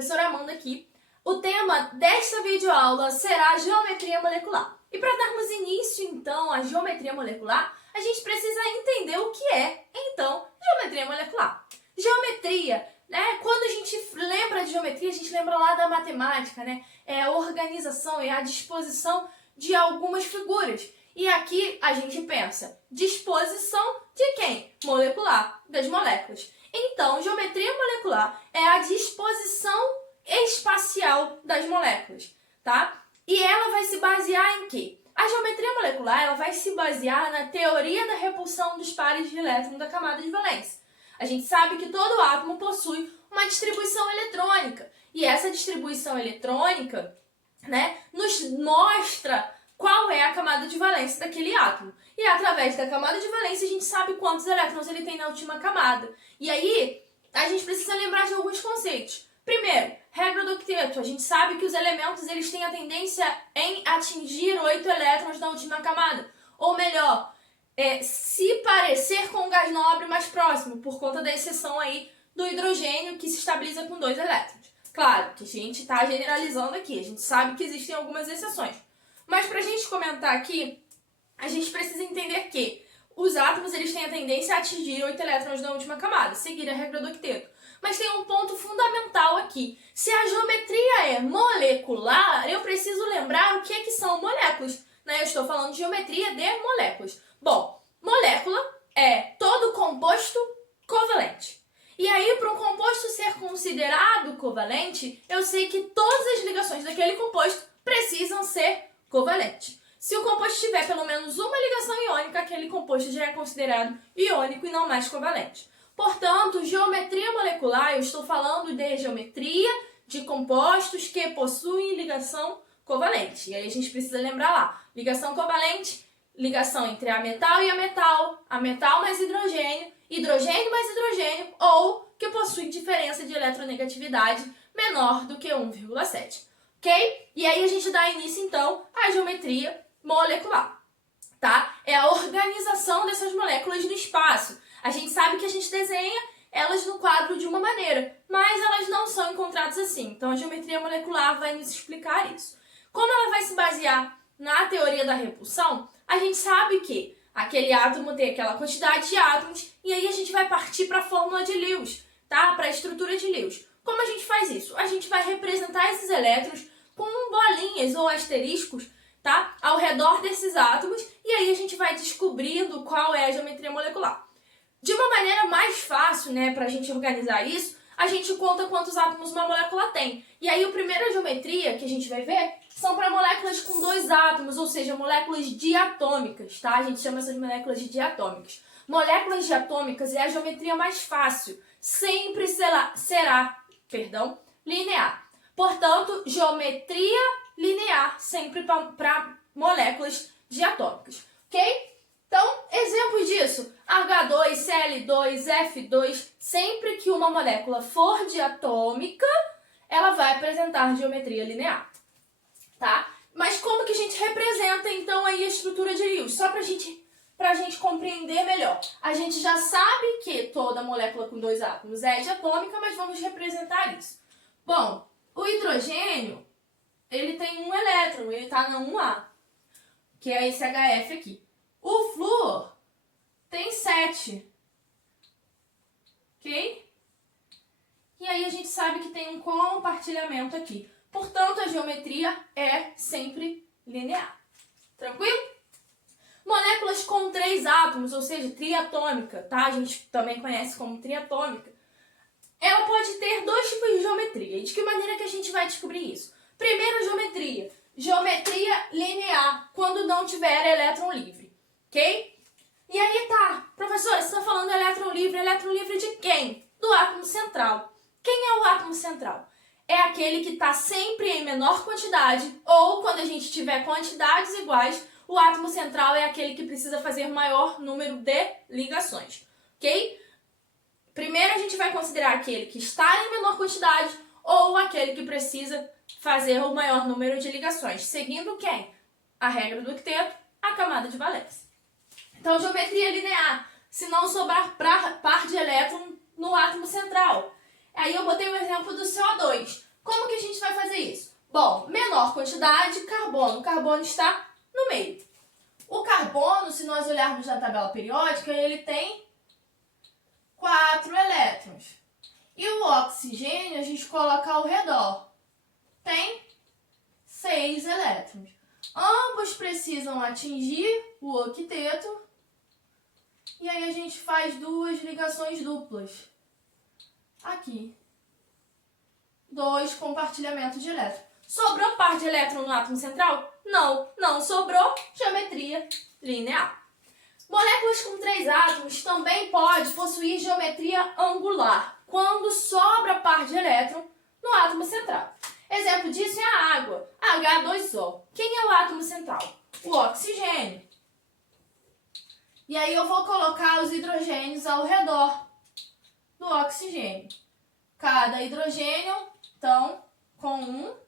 professora Amanda aqui. O tema desta videoaula será geometria molecular. E para darmos início, então, à geometria molecular, a gente precisa entender o que é, então, geometria molecular. Geometria, né? Quando a gente lembra de geometria, a gente lembra lá da matemática, né? É a organização, é a disposição de algumas figuras. E aqui a gente pensa, disposição de quem? Molecular, das moléculas. Então, geometria molecular é a disposição espacial das moléculas, tá? E ela vai se basear em quê? A geometria molecular ela vai se basear na teoria da repulsão dos pares de elétrons da camada de valência. A gente sabe que todo átomo possui uma distribuição eletrônica. E essa distribuição eletrônica, né, nos mostra qual é a camada de valência daquele átomo. E através da camada de valência a gente sabe quantos elétrons ele tem na última camada. E aí a gente precisa lembrar de alguns conceitos. Primeiro, regra do octeto. A gente sabe que os elementos eles têm a tendência em atingir 8 elétrons na última camada. Ou melhor, se parecer com o gás nobre mais próximo, por conta da exceção aí do hidrogênio que se estabiliza com 2 elétrons. Claro que a gente está generalizando aqui, a gente sabe que existem algumas exceções. Mas para a gente comentar aqui, a gente precisa entender que os átomos eles têm a tendência a atingir 8 elétrons na última camada, seguir a regra do octeto. Mas tem um ponto fundamental aqui. Se a geometria é molecular, eu preciso lembrar o que é que são moléculas. Né? Eu estou falando de geometria de moléculas. Bom, molécula é todo composto covalente. E aí, para um composto ser considerado covalente, eu sei que todas as ligações daquele composto precisam ser covalentes. Se o composto tiver pelo menos uma ligação iônica, aquele composto já é considerado iônico e não mais covalente. Portanto, geometria molecular, eu estou falando de geometria de compostos que possuem ligação covalente. E aí a gente precisa lembrar lá, ligação covalente, ligação entre a metal e a metal mais hidrogênio, hidrogênio mais hidrogênio, ou que possui diferença de eletronegatividade menor do que 1,7. Ok? E aí a gente dá início, então, à geometria molecular, tá? É a organização dessas moléculas no espaço. A gente sabe que a gente desenha elas no quadro de uma maneira, mas elas não são encontradas assim. Então, a geometria molecular vai nos explicar isso. Como ela vai se basear na teoria da repulsão, a gente sabe que aquele átomo tem aquela quantidade de átomos e aí a gente vai partir para a fórmula de Lewis, tá? Para a estrutura de Lewis. Como a gente faz isso? A gente vai representar esses elétrons com bolinhas ou asteriscos, tá? Ao redor desses átomos e aí a gente vai descobrindo qual é a geometria molecular. De uma maneira mais fácil, né, para a gente organizar isso, a gente conta quantos átomos uma molécula tem. E aí a primeira geometria que a gente vai ver são para moléculas com 2 átomos, ou seja, moléculas diatômicas, tá? A gente chama essas moléculas de diatômicas. Moléculas diatômicas é a geometria mais fácil, sempre será linear. Portanto, geometria linear sempre para moléculas diatômicas, ok? Então, exemplos disso, H2, Cl2, F2, sempre que uma molécula for diatômica, ela vai apresentar geometria linear, tá? Mas como que a gente representa, então, aí a estrutura de Lewis? Só pra gente compreender melhor. A gente já sabe que toda molécula com 2 átomos é diatômica, mas vamos representar isso. Bom, o hidrogênio, ele tem um elétron, ele tá na 1A, que é esse HF aqui. O flúor tem 7, ok? E aí a gente sabe que tem um compartilhamento aqui. Portanto, a geometria é sempre linear. Tranquilo? Moléculas com 3 átomos, ou seja, triatômica, tá? A gente também conhece como triatômica. Ela pode ter 2 tipos de geometria. E de que maneira que a gente vai descobrir isso? Primeira geometria, geometria linear, quando não tiver elétron livre. Ok? E aí tá, professora, você está falando elétron livre de quem? Do átomo central. Quem é o átomo central? É aquele que está sempre em menor quantidade, ou quando a gente tiver quantidades iguais, o átomo central é aquele que precisa fazer maior número de ligações. Ok? Primeiro a gente vai considerar aquele que está em menor quantidade, ou aquele que precisa fazer o maior número de ligações, seguindo quem? A regra do octeto, a camada de valência. Então, geometria linear, se não sobrar par de elétron no átomo central. Aí eu botei o exemplo do CO2. Como que a gente vai fazer isso? Bom, menor quantidade, carbono. O carbono está no meio. O carbono, se nós olharmos na tabela periódica, ele tem 4 elétrons. E o oxigênio a gente coloca ao redor. Tem 6 elétrons. Ambos precisam atingir o octeto. E aí a gente faz 2 ligações duplas. Aqui. 2 compartilhamentos de elétron. Sobrou par de elétron no átomo central? Não, não sobrou. Geometria linear. Moléculas com 3 átomos também podem possuir geometria angular, quando sobra par de elétron no átomo central. Exemplo disso é a água, H2O. Quem é o átomo central? O oxigênio. E aí eu vou colocar os hidrogênios ao redor do oxigênio. Cada hidrogênio, então, com 1.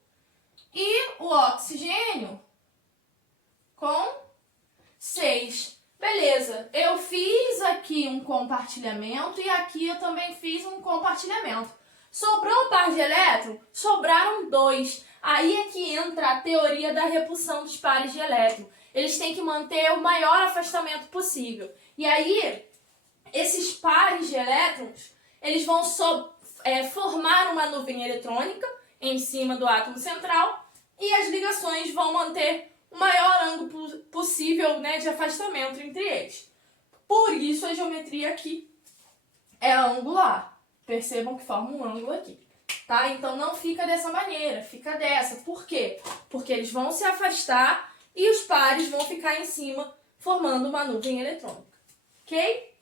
E o oxigênio com 6. Beleza, eu fiz aqui um compartilhamento e aqui eu também fiz um compartilhamento. Sobrou um par de elétrons? Sobraram 2. Aí é que entra a teoria da repulsão dos pares de elétrons. Eles têm que manter o maior afastamento possível. E aí, esses pares de elétrons, eles vão formar uma nuvem eletrônica em cima do átomo central e as ligações vão manter o maior ângulo possível, né, de afastamento entre eles. Por isso a geometria aqui é angular. Percebam que forma um ângulo aqui. Tá? Então não fica dessa maneira, fica dessa. Por quê? Porque eles vão se afastar e os pares vão ficar em cima, formando uma nuvem eletrônica. Ok?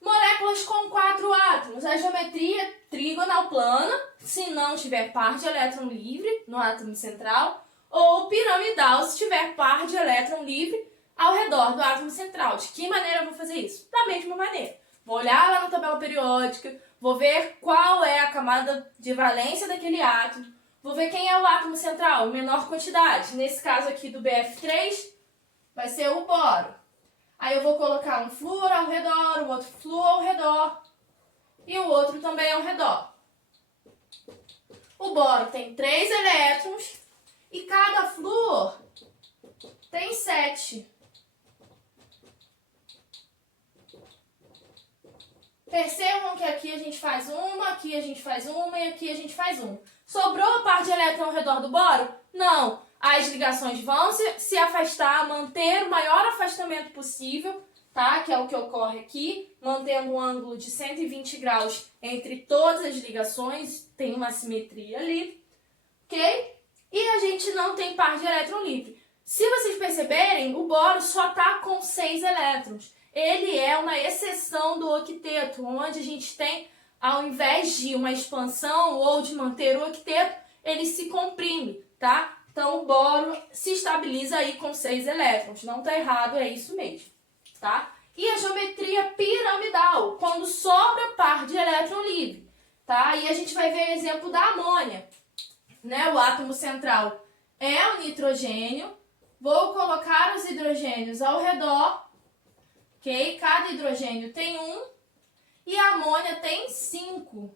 Moléculas com 4 átomos. A geometria trigonal plana, se não tiver par de elétron livre no átomo central, ou piramidal, se tiver par de elétron livre ao redor do átomo central. De que maneira eu vou fazer isso? Da mesma maneira. Vou olhar lá na tabela periódica, vou ver qual é a camada de valência daquele átomo, vou ver quem é o átomo central, menor quantidade. Nesse caso aqui do BF3, vai ser o boro. Aí eu vou colocar um flúor ao redor, o outro flúor ao redor e o outro também ao redor. O boro tem 3 elétrons e cada flúor tem 7. Percebam que aqui a gente faz uma, aqui a gente faz uma e aqui a gente faz uma. Sobrou a par de elétron ao redor do boro? Não. As ligações vão se afastar, manter o maior afastamento possível, tá? Que é o que ocorre aqui, mantendo um ângulo de 120 graus entre todas as ligações, tem uma simetria ali, ok? E a gente não tem par de elétron livre. Se vocês perceberem, o boro só está com 6 elétrons. Ele é uma exceção do octeto, onde a gente tem, ao invés de uma expansão ou de manter o octeto, ele se comprime, tá? Então o boro se estabiliza aí com 6 elétrons. Não tá errado, é isso mesmo, tá? E a geometria piramidal, quando sobra par de elétron livre, tá? E a gente vai ver exemplo da amônia, né? O átomo central é o nitrogênio. Vou colocar os hidrogênios ao redor, ok? Cada hidrogênio tem 1 e a amônia tem 5.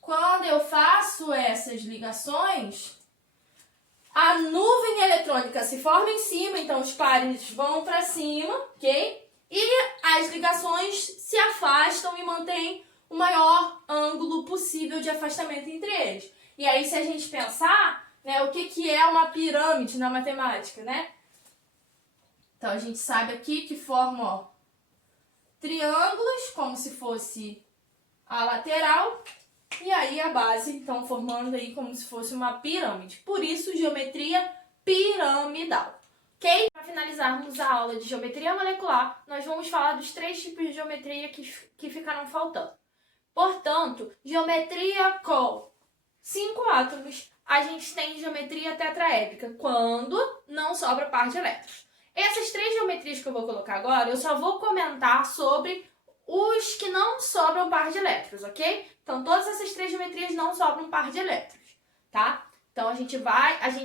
Quando eu faço essas ligações, a nuvem eletrônica se forma em cima, então os pares vão para cima, ok? E as ligações se afastam e mantêm o maior ângulo possível de afastamento entre eles. E aí, se a gente pensar, né, o que é uma pirâmide na matemática, né? Então, a gente sabe aqui que forma, ó, triângulos, como se fosse a lateral, e aí a base, então, formando aí como se fosse uma pirâmide. Por isso, geometria piramidal. Ok? Para finalizarmos a aula de geometria molecular, nós vamos falar dos 3 tipos de geometria que ficaram faltando. Portanto, geometria com 5 átomos, a gente tem geometria tetraédrica, quando não sobra par de elétrons. Essas 3 geometrias que eu vou colocar agora, eu só vou comentar sobre os que não sobram par de elétrons, ok? Então, todas essas 3 geometrias não sobram par de elétrons, tá? Então, a gente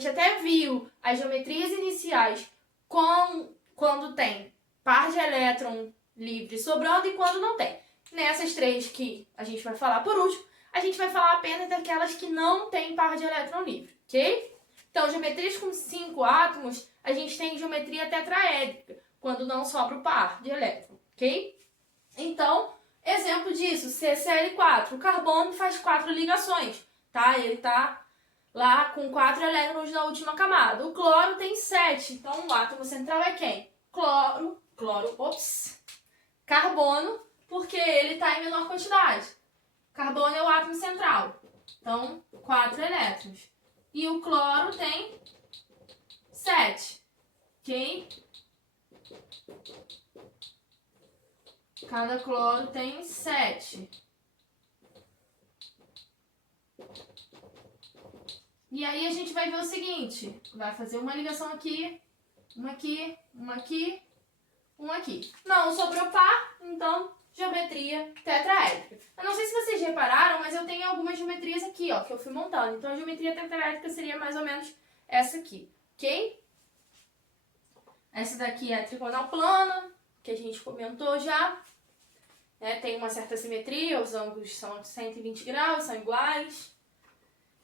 até viu as geometrias iniciais quando tem par de elétron livre sobrando e quando não tem. Nessas 3 que a gente vai falar por último, a gente vai falar apenas daquelas que não têm par de elétron livre, ok? Então, geometrias com 5 átomos, a gente tem geometria tetraédrica, quando não sobra o par de elétron, ok? Então, exemplo disso, CCl4, o carbono faz 4 ligações, tá? Ele tá lá com 4 elétrons na última camada. O cloro tem 7, então o átomo central é quem? Carbono, porque ele está em menor quantidade. Carbono é o átomo central, então 4 elétrons. E o cloro tem 7, ok? Cada cloro tem 7. E aí a gente vai ver o seguinte, vai fazer uma ligação aqui, uma aqui, uma aqui, uma aqui. Não sobrou par, então geometria tetraédrica. Eu não sei se vocês repararam, mas eu tenho algumas geometrias aqui, ó, que eu fui montando. Então a geometria tetraédrica seria mais ou menos essa aqui, ok? Essa daqui é a trigonal plana, que a gente comentou já. Tem uma certa simetria, os ângulos são 120 graus, são iguais.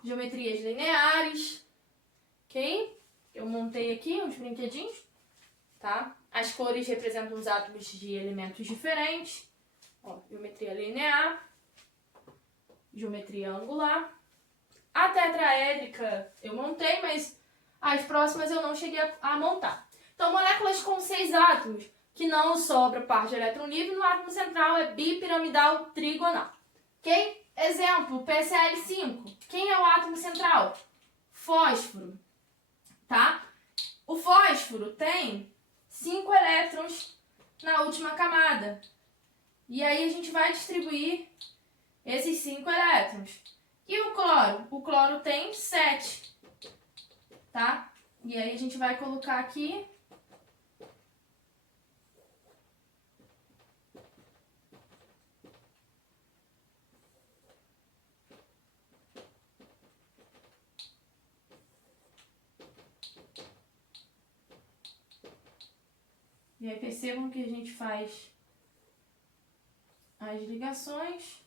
Geometrias lineares, ok? Eu montei aqui uns brinquedinhos, tá? As cores representam os átomos de elementos diferentes. Ó, geometria linear, geometria angular. A tetraédrica eu montei, mas as próximas eu não cheguei a montar. Então, moléculas com 6 átomos, que não sobra par de elétron livre, no átomo central é bipiramidal trigonal, ok? Exemplo, PCl5. Quem é o átomo central? Fósforo, tá? O fósforo tem 5 elétrons na última camada. E aí a gente vai distribuir esses 5 elétrons. E o cloro? O cloro tem 7, tá? E aí a gente vai colocar aqui. E aí percebam que a gente faz as ligações.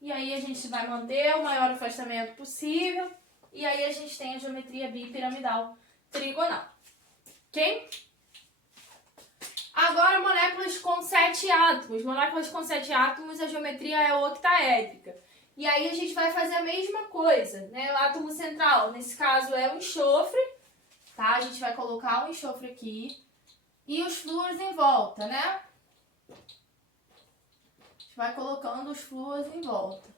E aí a gente vai manter o maior afastamento possível. E aí a gente tem a geometria bipiramidal trigonal. Ok? Agora, moléculas com 7 átomos. Moléculas com 7 átomos, a geometria é octaédrica. E aí a gente vai fazer a mesma coisa, né? O átomo central, nesse caso, é o enxofre. Tá? A gente vai colocar o enxofre aqui. E os flúores em volta, né? A gente vai colocando os flúores em volta.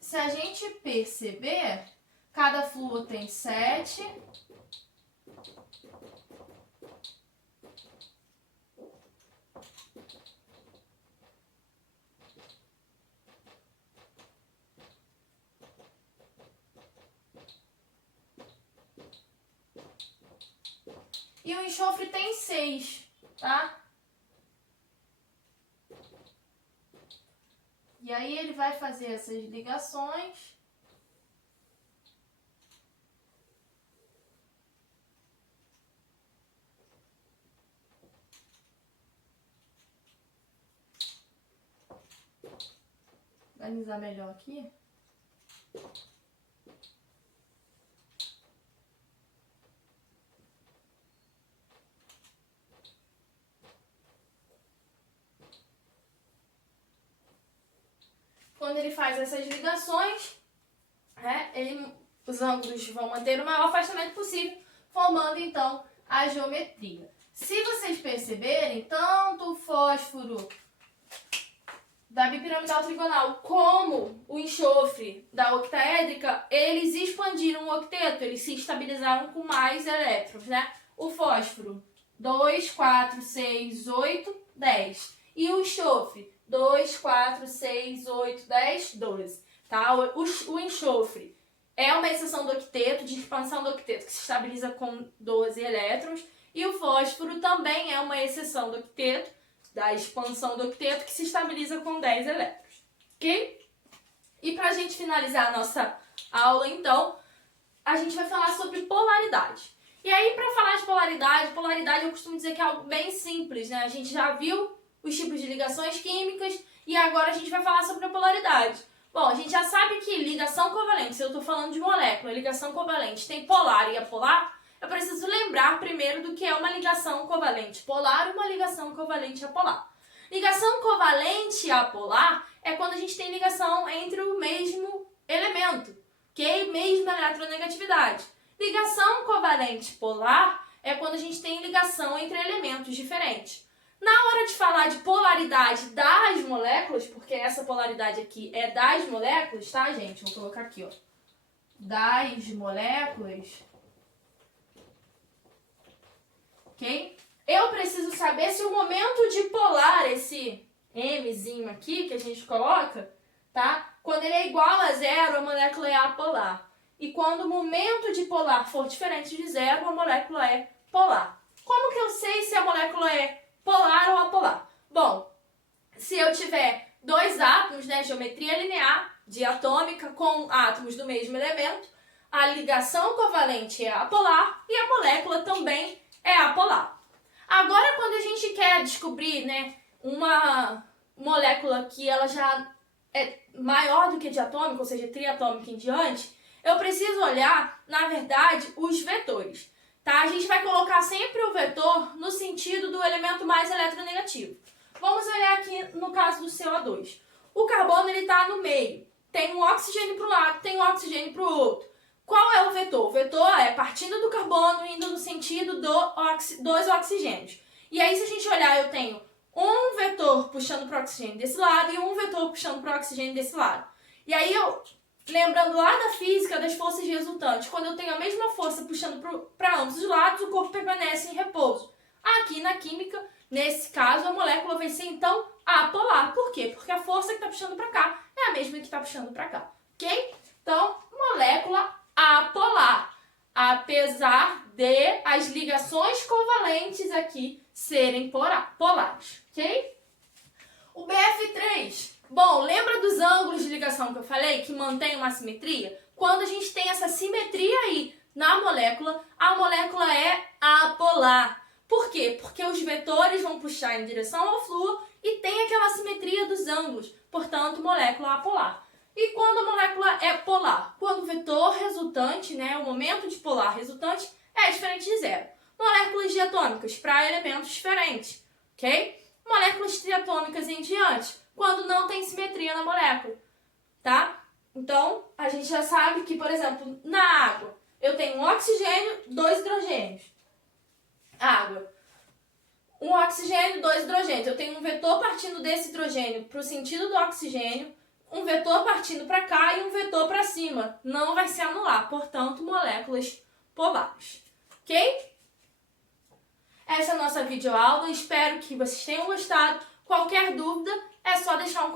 Se a gente perceber, cada flúor tem 7. E o enxofre tem 6, tá? E aí ele vai fazer essas ligações. Organizar melhor aqui. Quando ele faz essas ligações, os ângulos vão manter o maior afastamento possível, formando então a geometria. Se vocês perceberem, tanto o fósforo da bipiramidal trigonal como o enxofre da octaédrica, eles expandiram o octeto, eles se estabilizaram com mais elétrons, né? O fósforo, 2, 4, 6, 8, 10. E o enxofre, 2, 4, 6, 8, 10, 12. Tá? O enxofre é uma exceção do octeto, de expansão do octeto, que se estabiliza com 12 elétrons. E o fósforo também é uma exceção do octeto, da expansão do octeto, que se estabiliza com 10 elétrons. Ok? E para a gente finalizar a nossa aula, então, a gente vai falar sobre polaridade. E aí, para falar de polaridade eu costumo dizer que é algo bem simples, né? A gente já viu os tipos de ligações químicas e agora a gente vai falar sobre a polaridade. Bom, a gente já sabe que ligação covalente, se eu estou falando de molécula, ligação covalente tem polar e apolar, eu preciso lembrar primeiro do que é uma ligação covalente polar e uma ligação covalente apolar. Ligação covalente apolar é quando a gente tem ligação entre o mesmo elemento, ok? Mesma eletronegatividade. Ligação covalente polar é quando a gente tem ligação entre elementos diferentes. Na hora de falar de polaridade das moléculas, porque essa polaridade aqui é das moléculas, tá, gente? Vou colocar aqui, ó. Das moléculas. Ok? Eu preciso saber se o momento de polar, esse Mzinho aqui que a gente coloca, tá? Quando ele é igual a zero, a molécula é apolar. E quando o momento de polar for diferente de zero, a molécula é polar. Como que eu sei se a molécula é polar ou apolar? Bom, se eu tiver dois átomos, né, geometria linear, diatômica, com átomos do mesmo elemento, a ligação covalente é apolar e a molécula também é apolar. Agora, quando a gente quer descobrir, né, uma molécula que ela já é maior do que diatômica, ou seja, triatômica em diante, eu preciso olhar, na verdade, os vetores. Tá? A gente vai colocar sempre o vetor no sentido do elemento mais eletronegativo. Vamos olhar aqui no caso do CO2. O carbono está no meio. Tem um oxigênio para um lado, tem um oxigênio para o outro. Qual é o vetor? O vetor é partindo do carbono indo no sentido dos oxigênios. E aí, se a gente olhar, eu tenho um vetor puxando para o oxigênio desse lado e um vetor puxando para o oxigênio desse lado. E aí, lembrando lá da física das forças resultantes, quando eu tenho a mesma força puxando para ambos os lados, o corpo permanece em repouso. Aqui na química, nesse caso, a molécula vai ser então apolar. Por quê? Porque a força que está puxando para cá é a mesma que está puxando para cá. Ok? Então, molécula apolar. Apesar de as ligações covalentes aqui serem polares. Ok? O BF3. Bom, lembra dos ângulos de ligação que eu falei, que mantém uma simetria? Quando a gente tem essa simetria aí na molécula, a molécula é apolar. Por quê? Porque os vetores vão puxar em direção ao flúor e tem aquela simetria dos ângulos, portanto, molécula apolar. E quando a molécula é polar? Quando o vetor resultante, né, o momento de polar resultante, é diferente de zero. Moléculas diatômicas para elementos diferentes, ok? Moléculas triatômicas em diante, quando não tem simetria na molécula, tá? Então, a gente já sabe que, por exemplo, na água, eu tenho um oxigênio, dois hidrogênios. Água. Um oxigênio, dois hidrogênios. Eu tenho um vetor partindo desse hidrogênio para o sentido do oxigênio, um vetor partindo para cá e um vetor para cima. Não vai se anular, portanto, moléculas polares. Ok? Essa é a nossa videoaula. Espero que vocês tenham gostado. Qualquer dúvida, é só deixar um comentário.